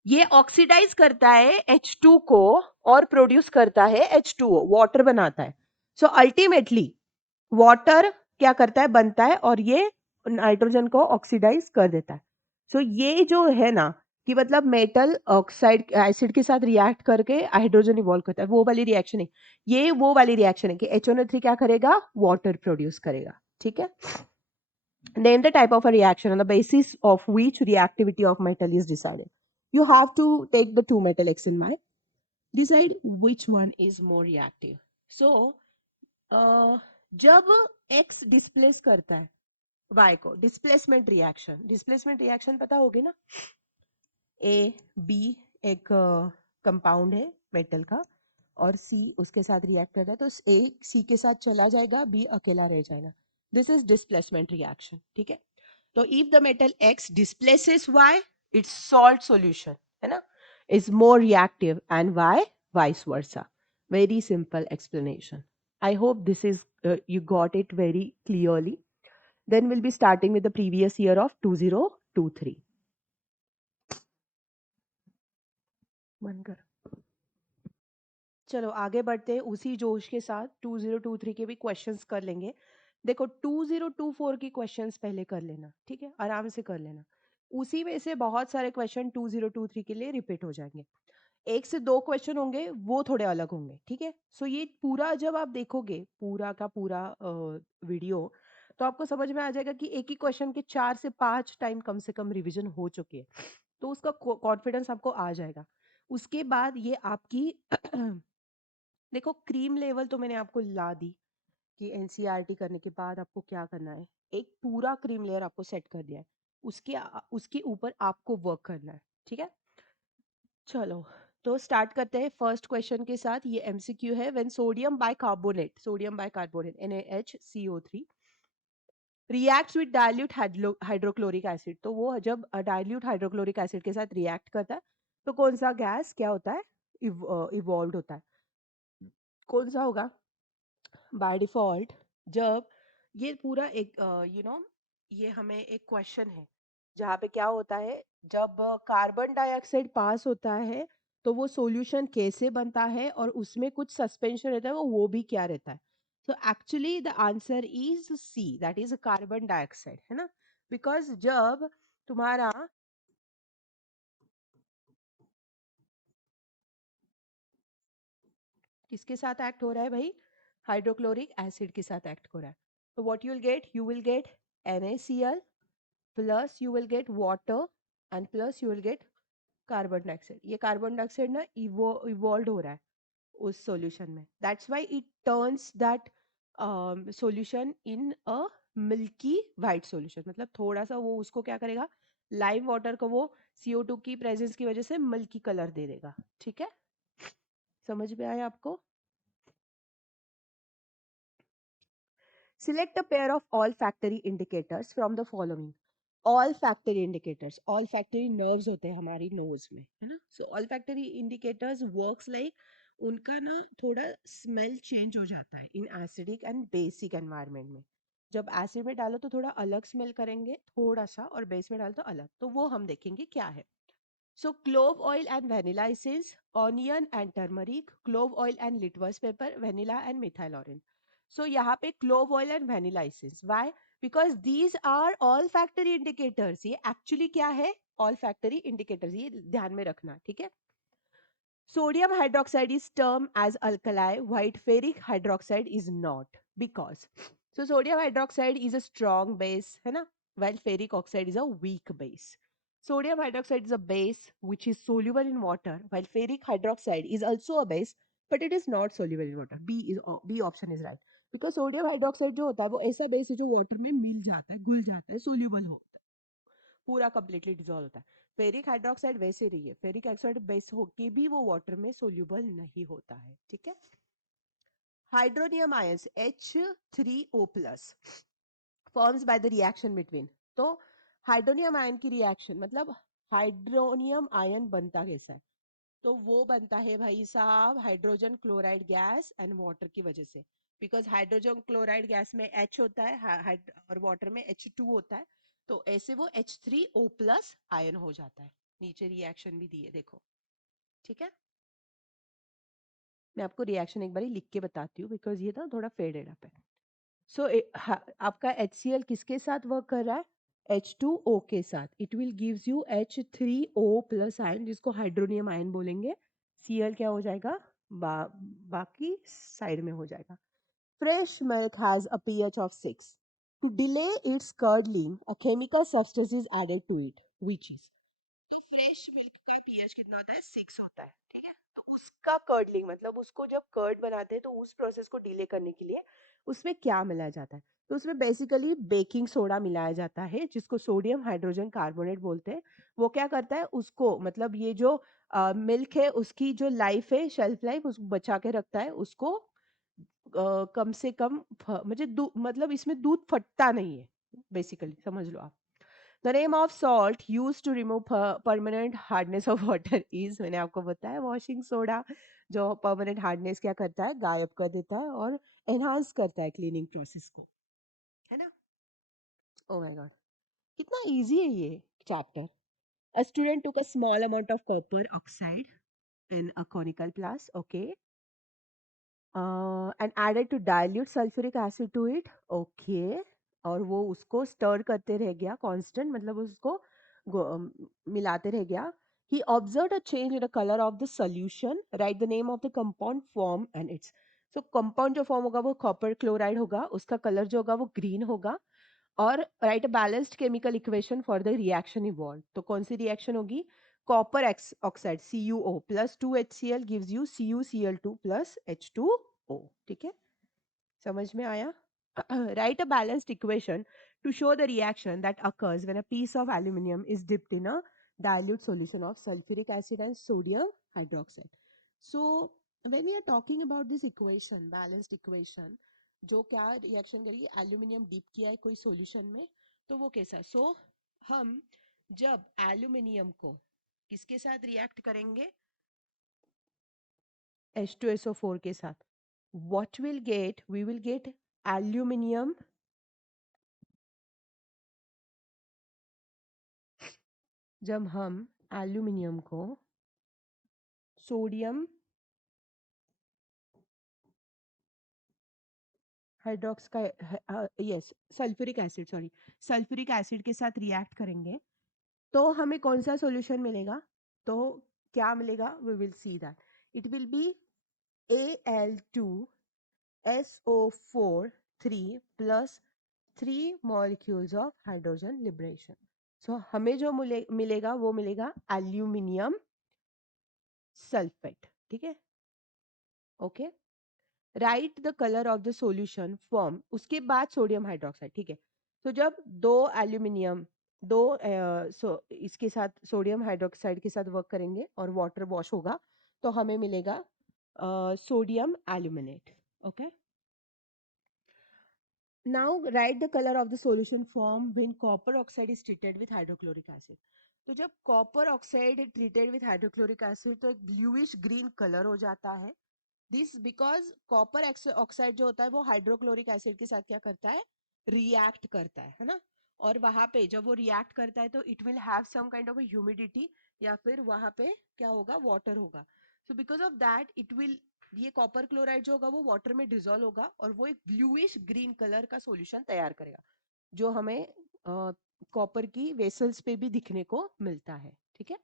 ये ऑक्सीडाइज करता है H2 को और प्रोड्यूस करता है H2O, वाटर बनाता है। सो अल्टीमेटली वाटर क्या करता है? बनता है और ये नाइट्रोजन को ऑक्सीडाइज कर देता है। सो ये जो है ना, कि मतलब मेटल ऑक्साइड एसिड के साथ रिएक्ट करके हाइड्रोजन इवॉल्व करता है, वो वाली रिएक्शन है। ये वो वाली रिएक्शन है कि HNO3 क्या करेगा? वाटर प्रोड्यूस करेगा, ठीक है। Name the type of a reaction on the basis of which reactivity of metal is decided. You have to take the two metal X in mind. Decide which one is more reactive. So, जब X डिस्प्लेस करता है Y को, डिस्प्लेसमेंट रिएक्शन पता होगी ना। ए बी एक कंपाउंड है मेटल का और सी उसके साथ रिएक्ट कर रहा है, तो ए सी के साथ चला जाएगा, बी अकेला रह जाएगा। दिस इज डिस्प्लेसमेंट रिएक्शन, ठीक है। तो if the metal X displaces Y, its salt solution है ना, is more reactive and Y vice versa. Very simple explanation. I hope this is you got it very clearly. Then we'll be starting with the previous year of 2023. मन कर। चलो आगे बढ़ते हैं, उसी जोश के साथ 2023 के भी क्वेश्चंस कर लेंगे। देखो 2024 की क्वेश्चंस पहले कर लेना, ठीक है, आराम से कर लेना। उसी में से बहुत सारे क्वेश्चन 2023 के लिए रिपीट हो जाएंगे। एक से दो क्वेश्चन होंगे वो थोड़े अलग होंगे, ठीक है। सो ये पूरा जब आप देखोगे पूरा का पूरा वीडियो, तो आपको समझ में आ जाएगा कि एक ही क्वेश्चन के 4 से 5 टाइम कम से कम रिवीजन हो चुके हैं। तो उसका कॉन्फिडेंस आपको आ जाएगा। उसके बाद ये आपकी देखो क्रीम लेवल तो मैंने आपको ला दी कि एनसीईआरटी करने के बाद आपको क्या करना है। एक पूरा क्रीम लेयर आपको सेट कर दिया है, उसके ऊपर आपको वर्क करना है, ठीक है। चलो तो स्टार्ट करते हैं फर्स्ट क्वेश्चन के साथ। ये एमसीक्यू है। When sodium bicarbonate NaHCO3 reacts with dilute hydrochloric acid, तो वो जब डाइल्यूट हाइड्रोक्लोरिक एसिड के साथ रिएक्ट करता है तो कौन सा गैस क्या होता है, इवॉल्व होता है। कौन सा होगा? बाय डिफॉल्ट जब ये पूरा एक ये हमें एक क्वेश्चन है जहाँ पे क्या होता है, जब कार्बन डाइऑक्साइड पास होता है तो वो सॉल्यूशन कैसे बनता है और उसमें कुछ सस्पेंशन रहता है, वो भी क्या रहता है। तो actually the answer is C, that is carbon dioxide, है ना। बिकॉज जब तुम्हारा किसके साथ एक्ट हो रहा है भाई, हाइड्रोक्लोरिक एसिड के साथ एक्ट हो रहा है, तो what you will get NaCl plus you will get water and plus you will get carbon dioxide. ये कार्बन डाइऑक्साइड ना इवॉल्व हो रहा है उस सॉल्यूशन में, that's why it turns that solution in a milky white solution. मतलब थोड़ा सा वो उसको क्या करेगा, लाइम वाटर को वो CO2 की प्रेजेंस की वजह से मिल्की कलर दे देगा। ठीक है, समझ में आया आपको? Select a pair of olfactory indicators from the following. Olfactory indicators, olfactory nerves होते हैं हमारी नोज में, है ना। So olfactory indicators works like उनका ना थोड़ा स्मेल चेंज हो जाता है in acidic and basic environment में। जब एसिड में डालो तो थोड़ा अलग स्मेल करेंगे थोड़ा सा, और बेस में डालो तो अलग, तो वो हम देखेंगे क्या है। So clove oil and vanilla essence, onion and turmeric, clove oil and litmus paper, vanilla and methyl orange. So यहाँ पे clove oil and vanilla essence. Why? Because these are all factory indicators. ये actually क्या है? All factory indicators. ये ध्यान में रखना, ठीक है? Sodium hydroxide is termed as alkali, white ferric hydroxide is not. Because so sodium hydroxide is a strong base, है ना? While ferric oxide is a weak base. Sodium hydroxide is a base which is soluble in water, while ferric hydroxide is also a base, but it is not soluble in water. B option is right. Because sodium hydroxide जो होता है वो ऐसा बेस है जो वाटर में मिल जाता है, घुल जाता है, सोल्यूबल होता है, पूरा कंप्लीटली डिजोल्व होता है। फेरिक हाइड्रोक्साइड वैसे रही है, फेरिक ऑक्साइड बेस होके भी वो वाटर में सोल्यूबल नहीं होता है। ठीक है। Hydronium ions H3O plus forms by the reaction between, तो हाइड्रोनियम आयन की रिएक्शन मतलब हाइड्रोनियम आयन बनता कैसा है, तो वो बनता है भाई साहब hydrogen chloride gas and water की वजह से। बिकॉज हाइड्रोजन क्लोराइड गैस में H होता है और वाटर में H2 होता है, तो ऐसे वो H3O प्लस आयन हो जाता है। नीचे रिएक्शन भी दिए देखो, ठीक है। मैं आपको रिएक्शन एक बार लिख के बताती हूँ बिकॉज ये ना थोड़ा फेडेड अप है। सो आपका HCl किसके साथ वर्क कर रहा है, H2O के साथ। It will gives you H3O plus ion जिसको हाइड्रोनियम आयन बोलेंगे। Cl क्या हो जाएगा, बाकी साइड में हो जाएगा। Fresh milk has a pH of 6. To delay its curdling, a chemical substance is added to it, which is, तो फ्रेश मिल्क का पीएच कितना होता है, 6 होता है, ठीक है। तो उसका कर्डलिंग मतलब उसको जब कर्ड बनाते हैं तो उस प्रोसेस को डिले करने के लिए उसमें क्या मिलाया जाता है, तो उसमें बेसिकली बेकिंग सोडा मिलाया जाता है जिसको सोडियम हाइड्रोजन कार्बोनेट बोलते हैं। वो क्या करता है उसको, मतलब ये जो मिल्क है उसकी जो लाइफ है, शेल्फ लाइफ, उसको बचा के रखता है, उसको कम से कम मतलब इसमें दूध फटता नहीं है, बेसिकली समझ लो आप। The name of salt use to remove permanent hardness of water is, मैंने आपको बताया वॉशिंग सोडा, जो परमानेंट हार्डनेस क्या करता है, गायब कर देता है और एनहांस करता है क्लीनिंग प्रोसेस को, है ना। ओ माय गॉड, कितना इजी है ये chapter. A student took a small amount of copper oxide in a conical glass, okay, and added to dilute sulfuric acid to it, okay, और वो उसको स्टर करते रह गया कांस्टेंट, मतलब उसको मिलाते रह गया। He observed a change in the color of the solution. Write the name of the compound form and its. So compound जो form होगा वो copper chloride होगा, उसका color जो होगा वो green होगा, और write a balanced chemical equation for the reaction involved. तो कौन सी reaction होगी, copper oxide CuO plus 2HCl gives you CuCl2 plus H2O, ठीक है, समझ में आया। Write a balanced equation to show the reaction that occurs when a piece of aluminum is dipped in a dilute solution of sulfuric acid and sodium hydroxide. So when we are talking about this equation, balanced equation, जो क्या रिएक्शन करेगी, एल्यूमिनियम डिप किया है कोई सॉल्यूशन में, तो वो कैसा, सो हम जब एल्यूमिनियम को किसके साथ रिएक्ट करेंगे, H2SO4 के साथ, what will get, we will get aluminium, जब हम एल्यूमिनियम को सोडियम हाइड्रोक्स का yes sulphuric acid, sorry sulphuric acid के साथ रिएक्ट करेंगे, तो हमें कौन सा सॉल्यूशन मिलेगा, तो क्या मिलेगा, we will see that it will be Al2SO4 3 plus 3 molecules of hydrogen liberation. So हमें जो मिलेगा वो मिलेगा एल्यूमिनियम सल्फेट, ठीक है, okay. Right the colour of the solution form, उसके बाद सोडियम हाइड्रोक्साइड, ठीक है। तो जब दो एल्यूमिनियम दो इसके साथ सोडियम हाइड्रोक्साइड के साथ वर्क करेंगे और वाटर वॉश होगा, तो हमें मिलेगा sodium aluminate, okay. Now write the color of the solution formed when copper oxide is treated with hydrochloric acid. तो जब copper oxide treated with hydrochloric acid तो एक ब्लूइश ग्रीन कलर हो जाता है, दिस बिकॉज कॉपर ऑक्साइड जो होता है वो हाइड्रोक्लोरिक एसिड के साथ क्या करता है, रिएक्ट करता है ना, और वहां पे जब वो रिएक्ट करता है तो it will have some kind of humidity, या फिर वहां पे क्या होगा, वाटर होगा, so because of that it will, ये कॉपर क्लोराइड जो होगा वो वाटर में डिजोल्व होगा और वो एक ब्लूइश ग्रीन कलर का सॉल्यूशन तैयार करेगा, जो हमें कॉपर की वेसल्स पे भी दिखने को मिलता है, ठीक है।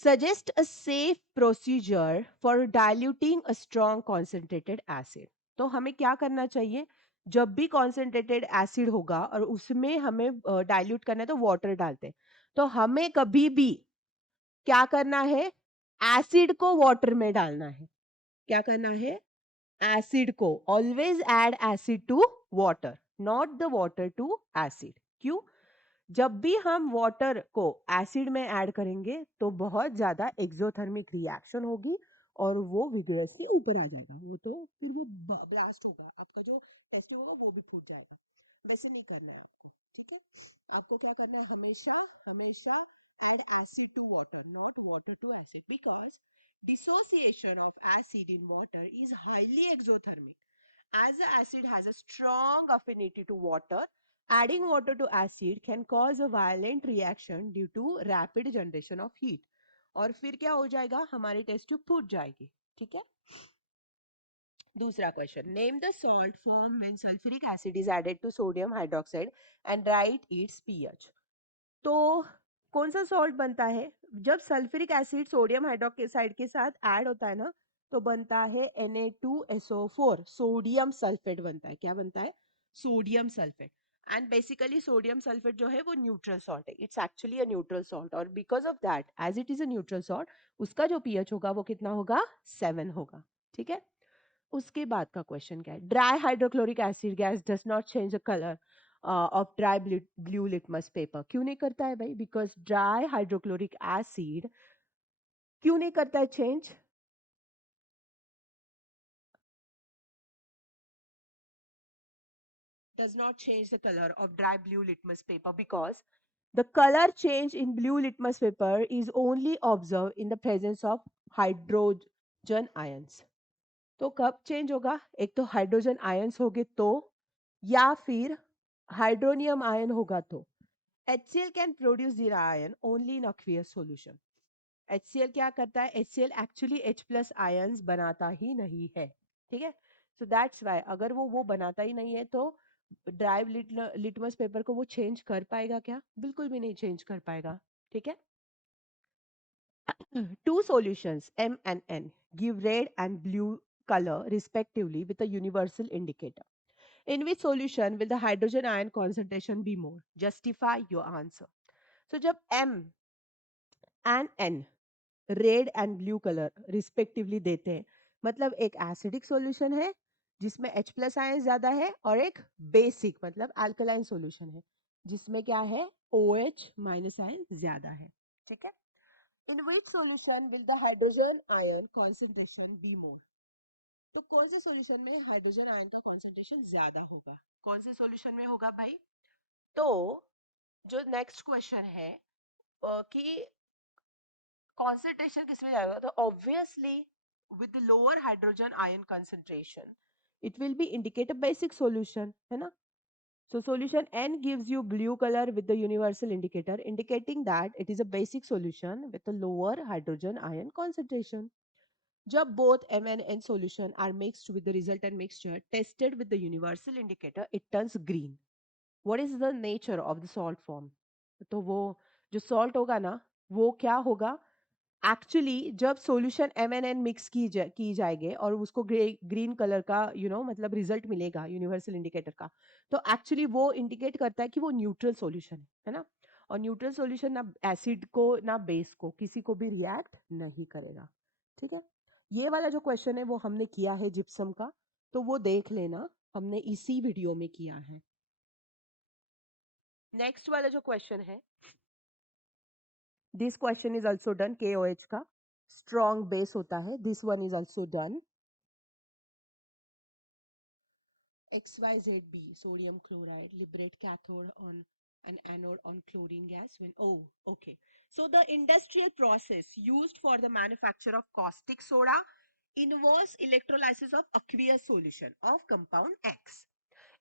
Suggest a safe procedure for diluting a strong concentrated acid. तो हमें क्या करना चाहिए, जब भी concentrated acid होगा और उसमें हमें डाइल्यूट करना है तो वाटर डालते हैं, तो हमें कभी भी क्या करना है, एसिड को वाटर में डालना है, क्या करना है, एसिड को, always add acid to water, not the water to acid. क्यों, जब भी हम वाटर को एसिड में ऐड करेंगे तो बहुत ज्यादा एक्सोथर्मिक रिएक्शन होगी और वो विग्रसली ऊपर आ जाएगा, वो तो फिर वो ब्लास्ट होगा, आपका जो टेस्ट होगा वो भी फूट जाएगा, वैसे नहीं करना है आपको, ठीक है। आपको क्या करना है, हमेशा हमेशा add acid to water, not water to acid, because dissociation of acid in water is highly exothermic. As the acid has a strong affinity to water, adding water to acid can cause a violent reaction due to rapid generation of heat. और फिर क्या हो जाएगा, हमारी टेस्ट ट्यूब फूट जाएगी, ठीक है। दूसरा question, name the salt form when sulphuric acid is added to sodium hydroxide and write its pH. तो कौन सा सॉल्ट बनता है, जब सल्फ्यूरिक एसिड सोडियम हाइड्रोक्साइड के साथ ऐड होता है ना, तो बनता है Na2SO4, सोडियम सल्फेट बनता है, क्या बनता है, sodium sulphate. And basically sodium sulphate जो है वो न्यूट्रल सॉल्ट है, it's actually a neutral salt, और because of that as it is a neutral salt, उसका जो पीएच होगा वो कितना होगा, 7 होगा, ठीक है। उसके बाद का क्वेश्चन क्या है, dry hydrochloric acid gas does not change the colour of dry blue litmus paper. क्यों नहीं करता है भाई, बिकॉज ड्राई हाइड्रोक्लोरिक एसिड क्यों नहीं करता है change, does not change the color of dry blue litmus paper because the color change in blue litmus paper is only observed in the presence of hydrogen ions. तो कब चेंज होगा, एक तो हाइड्रोजन आयंस होंगे तो, या फिर हाइड्रोनियम आयन होगा तो। HCl can produce the ion only in aqueous solution. HCl क्या करता है, HCl actually H plus ions बनाता ही नहीं है, ठीक है। सो दैट्स वाई, अगर वो बनाता ही नहीं है तो ड्राई लिटमस पेपर को वो चेंज कर पाएगा क्या, बिल्कुल भी नहीं चेंज कर पाएगा, ठीक है। Two solutions M and N give red and blue color respectively with a universal indicator. In which solution will the hydrogen ion concentration be more? Justify your answer. So जब M and N red and blue colour respectively देते हैं, मतलब एक एसिडिक सॉल्यूशन है जिसमें H प्लस आयन ज्यादा है, और एक बेसिक मतलब अल्कलाइन सॉल्यूशन है जिसमें क्या है, OH माइनस आयन ज्यादा है, ठीक है। In which solution will the hydrogen ion concentration be more? तो कौन से सॉल्यूशन में हाइड्रोजन आयन का कॉन्सेंट्रेशन ज्यादा होगा? कौन से सॉल्यूशन में होगा भाई? तो जो नेक्स्ट क्वेश्चन है कि कॉन्सेंट्रेशन किसमें जाएगा, तो obviously with lower hydrogen ion concentration it will be indicate a basic solution, है ना? So solution N gives you blue color with the universal indicator indicating that it is a basic solution with a lower hydrogen ion concentration. जब both M and N solution are mixed with the resultant mixture tested with the universal indicator, it turns green. What is the nature of the salt form? तो वो जो salt होगा ना, वो क्या होगा? एक्चुअली जब सॉल्यूशन MnN मिक्स की जाएगी और उसको ग्रीन कलर का मतलब रिजल्ट मिलेगा यूनिवर्सल इंडिकेटर का, तो एक्चुअली वो इंडिकेट करता है कि वो न्यूट्रल सॉल्यूशन है ना? और न्यूट्रल सॉल्यूशन ना एसिड को ना बेस को किसी को भी रिएक्ट नहीं करेगा। ठीक है, ये वाला जो क्वेश्चन है वो हमने किया है जिप्सम का, तो वो देख लेना, हमने इसी वीडियो में किया है। नेक्स्ट वाला जो क्वेश्चन है, this question is also done, KOH का स्ट्रॉन्ग बेस होता है, this one is also done. XYZB sodium chloride liberate cathode on an anode on chlorine gas when, oh okay, so the industrial process used for the manufacture of caustic soda involves electrolysis of aqueous solution of compound X.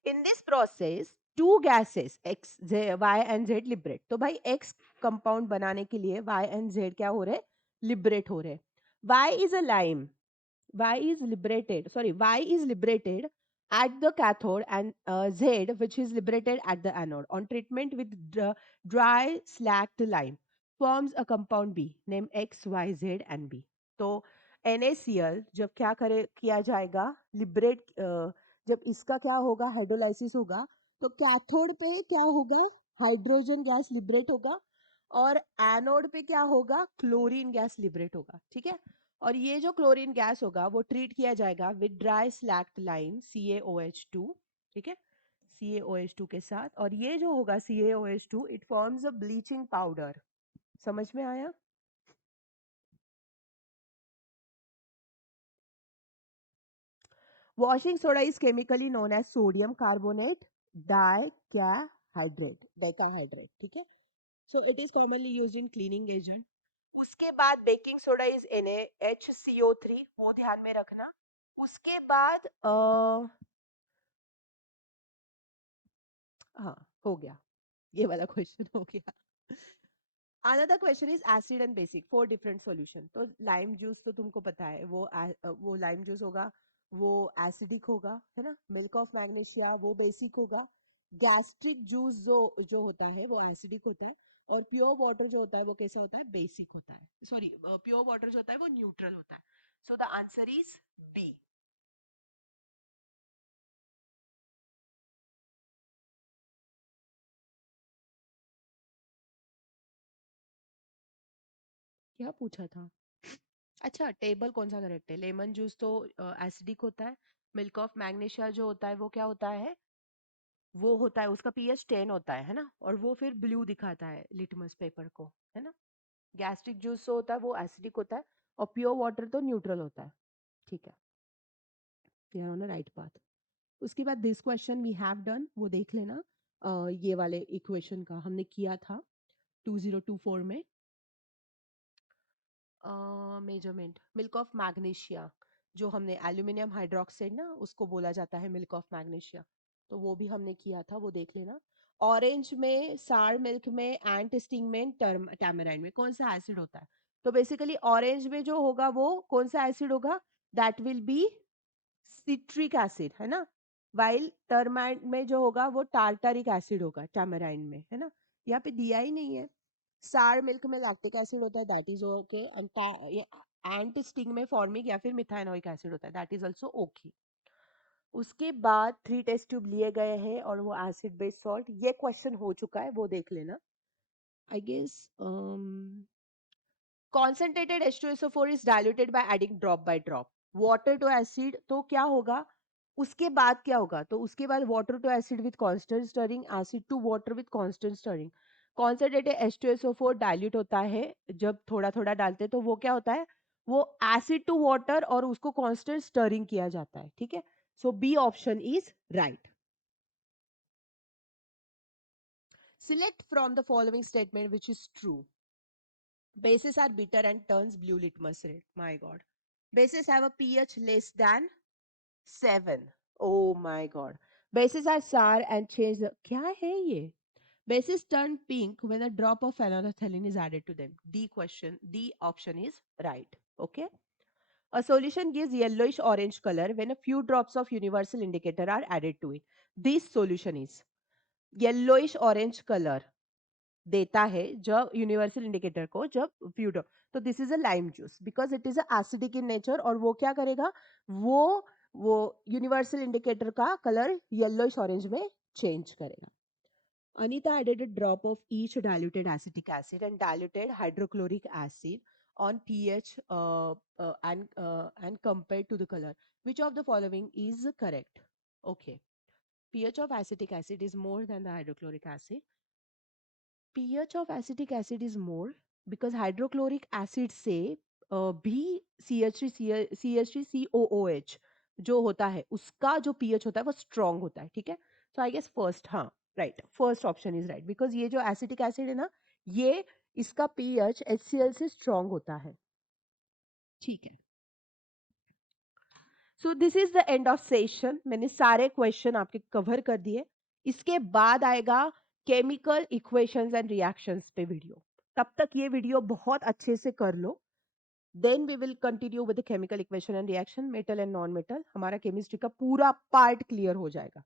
In this process two gases X, Y and Z liberate. तो भाई X compound बनाने के लिए Y and Z क्या हो रहे, liberate हो रहे। Y is a lime, Y is liberated at the cathode and Z which is liberated at the anode on treatment with dry slacked lime forms a compound B named X, Y, Z and B. तो NaCl जब क्या करे किया जाएगा, लिबरेट, जब इसका क्या होगा हाइड्रोलाइसिस होगा, तो कैथोड पे क्या होगा, हाइड्रोजन गैस लिबरेट होगा और एनोड पे क्या होगा, क्लोरीन गैस लिबरेट होगा। ठीक है, और ये जो क्लोरीन गैस होगा वो ट्रीट किया जाएगा with dry slaked lime CaOH2। ठीक है, CaOH2 के साथ, और ये जो होगा CaOH2 it forms a bleaching powder. समझ में आया? Washing soda is chemically known as sodium carbonate decahydrate. ठीक है, so it is commonly used in cleaning agent. उसके बाद बेकिंग सोडा इज NaHCO3, वो ध्यान में रखना। उसके बाद हाँ, हो गया, ये वाला क्वेश्चन हो गया। Another question is acid and basic, 4 different solution. तो लाइम जूस तो तुमको पता है, वो लाइम जूस होगा, वो एसिडिक होगा, है ना? मिल्क ऑफ मैग्नीशिया वो बेसिक होगा। गैस्ट्रिक जूस जो जो होता है वो एसिडिक होता है, और प्योर वाटर जो होता है वो कैसा होता है, बेसिक होता है। सॉरी, प्योर वाटर जो होता है वो न्यूट्रल होता है। So the answer is B. क्या पूछा था? अच्छा, टेबल कौन सा करेक्ट है? लेमन जूस तो एसिडिक होता है। मिल्क ऑफ मैग्नीशिया जो होता है वो क्या होता है, वो होता है उसका pH 10 होता है ना? और वो फिर ब्लू दिखाता है लिटमस पेपर को, है ना? गैस्ट्रिक जूस जो होता है वो एसिडिक होता है, और प्योर वाटर तो न्यूट्रल होता है। ठीक है, we are on a right path. उसके बाद this question we have done, वो देख लेना। ये वाले इक्वेशन का हमने किया था 2024 में। मेजरमेंट मिल्क ऑफ मैग्नीशिया, जो हमने एल्यूमिनियम हाइड्रोक्साइड ना उसको बोला जाता है मिल्क ऑफ मैग्नीशिया, तो वो भी हमने किया था, वो देख लेना। ऑरेंज में, सार मिल्क में, एंट स्टिंग में, टैमराइंड में कौन सा एसिड होता है? तो बेसिकली ऑरेंज में जो होगा वो कौन सा एसिड होगा, that will be citric acid, है ना? वाइल टर्माइड में जो होगा वो टार्टारिक एसिड होगा टैमराइंड में, है ना? यहाँ पे दिया ही नहीं है। सार मिल्क में लैक्टिक एसिड होता है, that is okay, and sting में फॉर्मिक या फिर मिथाइनोइक एसिड होता है, दैट इज ऑल्सो ओके। उसके बाद 3 टेस्ट ट्यूब लिए गए हैं और वो एसिड बेस्ड सॉल्ट, ये क्वेश्चन हो चुका है, वो देख लेना। I guess concentrated H2SO4 is diluted by adding drop by drop water to acid, तो क्या होगा उसके बाद, क्या होगा तो उसके बाद water to acid with constant stirring, acid to water with constant stirring, concentrated H2SO4 dilute होता है जब थोड़ा थोड़ा डालते तो वो क्या होता है, वो एसिड टू वाटर और उसको कांस्टेंट स्टरिंग किया जाता है, ठीक है। So B option is right. Select from the following statement which is true. Bases are bitter and turns blue litmus red. My God. Bases have a pH less than 7. Oh my God. Bases are sour and change the. क्या है ये? Bases turn pink when a drop of phenolphthalein is added to them. D option is right. Okay. A solution gives yellowish orange color when a few drops of universal indicator are added to it. This solution is yellowish orange color देता है जब यूनिवर्सल इंडिकेटर को जब फ्यूड, तो this is a lime juice because it is acidic in nature और वो क्या करेगा, वो वो यूनिवर्सल इंडिकेटर का कलर येलोइश ऑरेंज में चेंज करेगा। Anita added a drop of each diluted acetic acid and diluted hydrochloric acid on pH and compared to the color. Which of the following is correct? Okay. pH of acetic acid is more than the hydrochloric acid. pH of acetic acid is more because hydrochloric acid से भी CH3COOH जो होता है उसका जो pH होता है वो स्ट्रॉन्ग होता है, ठीक है। सो आई गेस फर्स्ट, हाँ right, first option is right because ये जो एसिटिक एसिड है ना, ये इसका pH HCl से स्ट्रॉन्ग होता है, ठीक है। So this is the end of session. मैंने सारे क्वेश्चन आपके कवर कर दिए। इसके बाद आएगा केमिकल इक्वेशंस एंड रिएक्शंस पे वीडियो। तब तक ये वीडियो बहुत अच्छे से कर लो, then we will continue with the chemical equation and reaction, metal and non metal. हमारा केमिस्ट्री का पूरा पार्ट क्लियर हो जाएगा।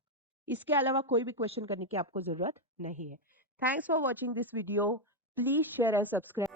इसके अलावा कोई भी क्वेश्चन करने की आपको जरूरत नहीं है। Thanks for watching this video. Please share and subscribe.